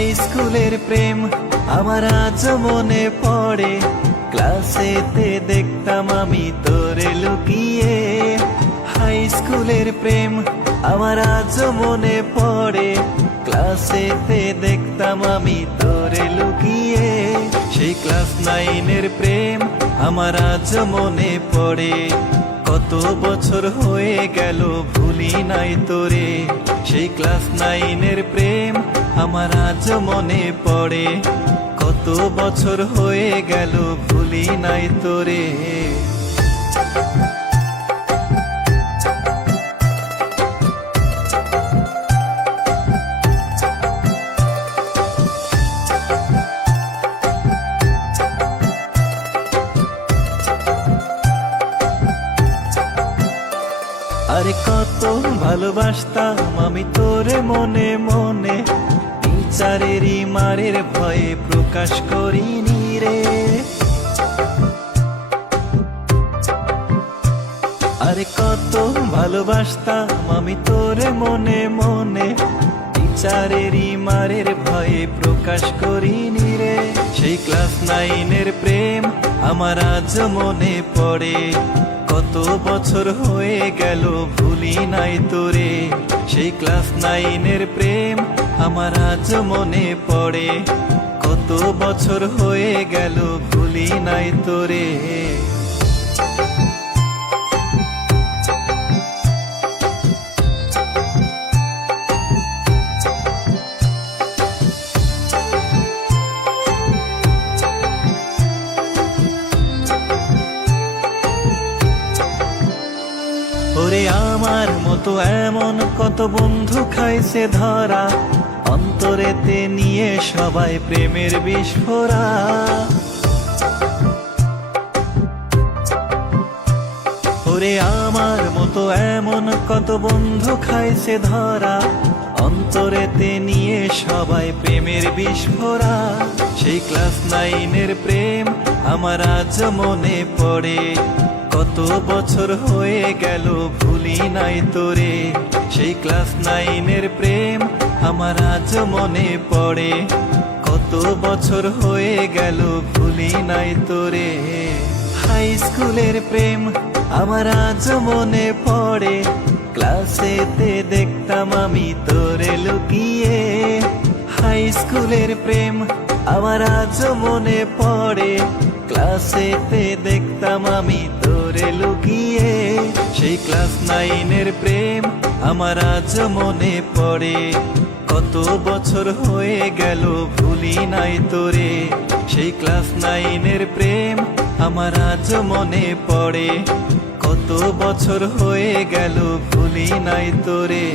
High স্কুলের প্রেম আমার আজ মনে পড়ে, ক্লাসেতে দেখতাম আমি তোরে লুকিয়ে। হাই স্কুলের প্রেম আমার আজ মনে পড়ে, ক্লাসেতে দেখতাম আমি তোরে লুকিয়ে। সেই ক্লাস 9-এর প্রেম আমার আজ মনে পড়ে, কত বছর হয়ে গেল ভুলি নাই তোরে। সেই ক্লাস 9-এর প্রেম আমার আজ মনে পড়ে, কত বছর হয়ে গেল ভুলি নাই তোরে। আরে কত ভালোবাসতাম আমি তোরে মনে মনে, টিচারেরই মারের ভয়ে প্রকাশ করিনি রে। আরে কত ভালোবাসতাম আমি তোরে মনে মনে, টিচারেরই মারের ভয়ে প্রকাশ করিনি রে। সেই ক্লাস 9-এর প্রেম আমার আজ মনে পড়ে, কত বছর হয়ে গেল ভুলি নাই তোরে। সেই ক্লাস 9-এর প্রেম আমার আজ মনে পড়ে, কত বছর হয়ে গেল ভুলি নাই তোরে। ওরে আমার মতো এমন কত বন্ধু খাইছে ধরা, অন্তরেতে নিয়ে সবাই প্রেমের বিস্ফোরা। ওরে আমার মতো এমন কত বন্ধু খাইছে ধরা, অন্তরেতে নিয়ে সবাই প্রেমের বিস্ফোরা। সেই ক্লাস 9-এর প্রেম আমার আজ মনে পড়ে, কত বছর হয়ে গেল ভুলি নাই তোরে। সেই ক্লাস 9-এর প্রেম আমার আজ মনে পড়ে, কত বছর হয়ে গেল ভুলি নাই তোরে। হাই স্কুলের প্রেম আমার আজ মনে পড়ে, ক্লাসেতে দেখতাম আমি তোরে লুকিয়ে। হাই স্কুলের প্রেম আমার আজ মনে পড়ে, ক্লাসেতে দেখতাম আমি তোরে লুকিয়ে। সেই ক্লাস 9-এর প্রেম আমার আজ মনে পড়ে, কত বছর হয়ে গেল ভুলি নাই তোরে। সেই ক্লাস 9-এর প্রেম আমার আজ মনে পড়ে, কত বছর হয়ে গেল ভুলি নাই তোরে।